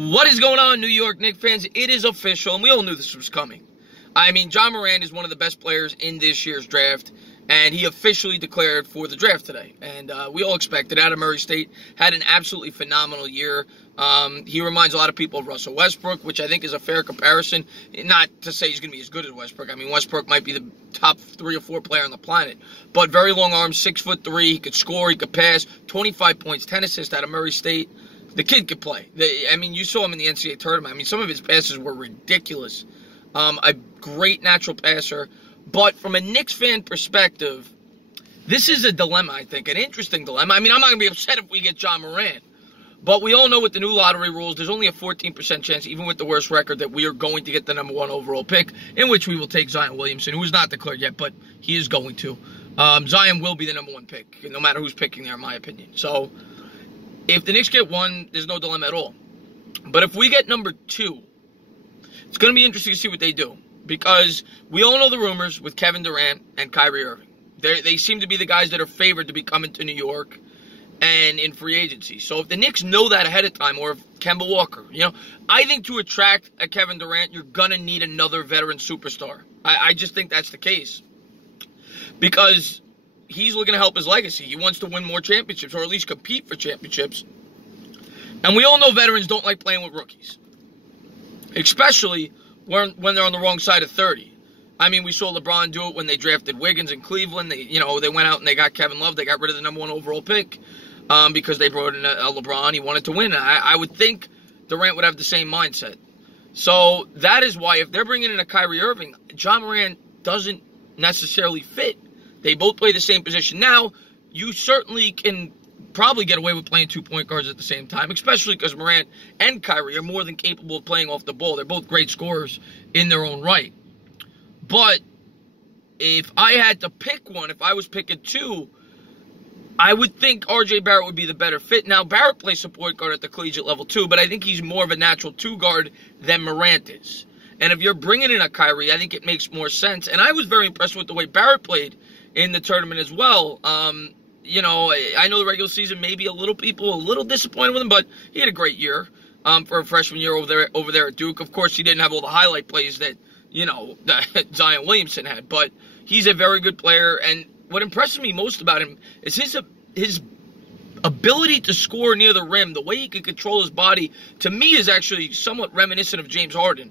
What is going on, New York Knicks fans? It is official, and we all knew this was coming. I mean, Ja Morant is one of the best players in this year's draft, and he officially declared for the draft today. And we all expected it. Out of Murray State, had an absolutely phenomenal year. He reminds a lot of people of Russell Westbrook, which I think is a fair comparison. Not to say he's going to be as good as Westbrook. I mean, Westbrook might be the top 3 or 4 player on the planet. But very long arms, 6'3", he could score, he could pass, 25 points, 10 assists out of Murray State. The kid could play. I mean, you saw him in the NCAA tournament. I mean, some of his passes were ridiculous. A great natural passer. But from a Knicks fan perspective, this is a dilemma, I think. An interesting dilemma. I mean, I'm not going to be upset if we get Ja Morant. But we all know with the new lottery rules, there's only a 14% chance, even with the worst record, that we are going to get the #1 overall pick, in which we will take Zion Williamson, who is not declared yet, but he is going to. Zion will be the #1 pick, no matter who's picking there, in my opinion. So if the Knicks get 1, there's no dilemma at all. But if we get #2, it's going to be interesting to see what they do. Because we all know the rumors with Kevin Durant and Kyrie Irving. They seem to be the guys that are favored to be coming to New York and in free agency. So if the Knicks know that ahead of time, or if Kemba Walker, I think to attract a Kevin Durant, you're going to need another veteran superstar. I just think that's the case. Because he's looking to help his legacy. He wants to win more championships, or at least compete for championships. And we all know veterans don't like playing with rookies. Especially when they're on the wrong side of 30. I mean, we saw LeBron do it when they drafted Wiggins in Cleveland. They went out and they got Kevin Love. They got rid of the #1 overall pick because they brought in a LeBron. He wanted to win. I would think Durant would have the same mindset. So that is why if they're bringing in a Kyrie Irving, Ja Morant doesn't necessarily fit. They both play the same position. Now, you certainly can probably get away with playing 2 point guards at the same time, especially because Morant and Kyrie are more than capable of playing off the ball. They're both great scorers in their own right. But if I had to pick one, if I was picking 2, I would think R.J. Barrett would be the better fit. Now, Barrett plays support guard at the collegiate level too, but I think he's more of a natural 2 guard than Morant is. And if you're bringing in a Kyrie, I think it makes more sense. And I was very impressed with the way Barrett played in the tournament as well. I know the regular season maybe a little disappointed with him, but he had a great year for a freshman year over there at Duke. Of course, he didn't have all the highlight plays that that Zion Williamson had, but he's a very good player. And what impresses me most about him is his ability to score near the rim. The way he can control his body, to me, is actually somewhat reminiscent of James Harden.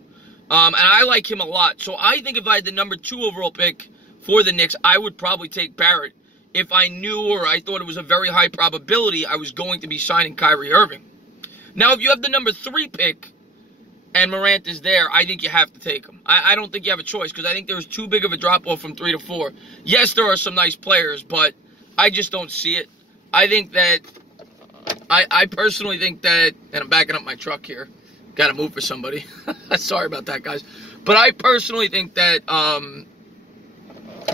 And I like him a lot. So I think if I had the #2 overall pick for the Knicks, I would probably take Barrett if I knew, or I thought it was a very high probability I was going to be signing Kyrie Irving. Now, if you have the #3 pick and Morant is there, I think you have to take him. I don't think you have a choice, because I think there's too big of a drop-off from 3 to 4. Yes, there are some nice players, but I just don't see it. I think that, I personally think that, and I'm backing up my truck here. Got to move for somebody. Sorry about that, guys. But I personally think that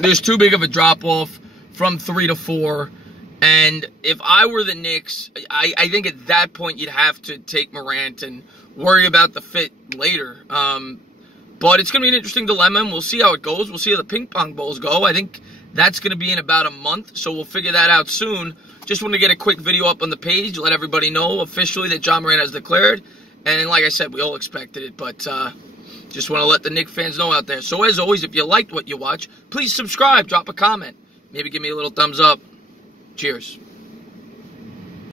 there's too big of a drop-off from 3 to 4. And if I were the Knicks, I think at that point you'd have to take Morant and worry about the fit later. But it's going to be an interesting dilemma, and we'll see how it goes. We'll see how the ping pong bowls go. I think that's going to be in about a month, so we'll figure that out soon. Just want to get a quick video up on the page, let everybody know officially that Ja Morant has declared. And like I said, we all expected it, but just want to let the Knicks fans know out there. So as always, if you liked what you watch, please subscribe, drop a comment, maybe give me a little thumbs up. Cheers.